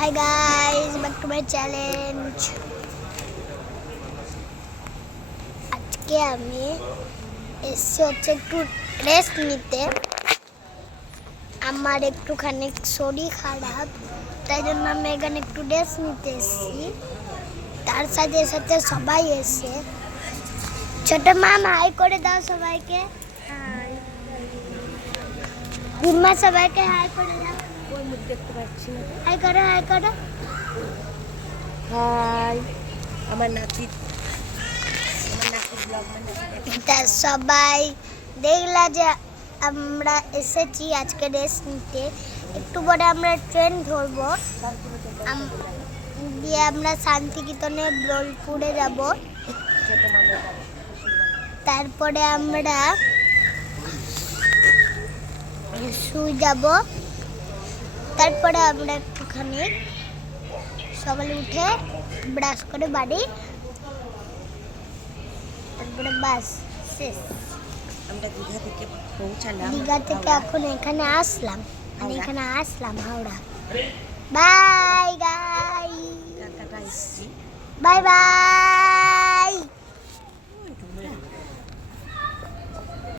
Hi guys back to my challenge আজকে আমি এসে হচ্ছে একটু রেস্ট নিতে। আমার একটুখানি শরীর খারাপ তাই জন্য আমি এখানে একটু রেস্ট নিতে এসেছি। তার সাথে সাথে সবাই এসে ছোট মাম হাই করে দাও সবাইকে। হাই সবাইকে হাই করে দাও। দেখতে পাচ্ছি না। হাই করো হাই করো হাই আমার নাতি। আমার ব্লগ মানে সবাই দেখলা যে আমরা এসেছি আজকে রেস্ট নিতে। একটু পরে আমরা ট্রেন ধরবো। দিয়ে আমরা শান্তিনিকেতনে বোলপুরে যাব। তারপরে আমরা শুয়ে যাব। তারপরে আমরা একটুখানি সকালে উঠে ব্রাশ করে বাড়ি। তারপরে বাস শেষ। আমরা দীঘা থেকে পৌঁছালাম দীঘা থেকে। এখন এখানে আসলাম। মানে এখানে আসলাম Howrah. Bye guy bye bye.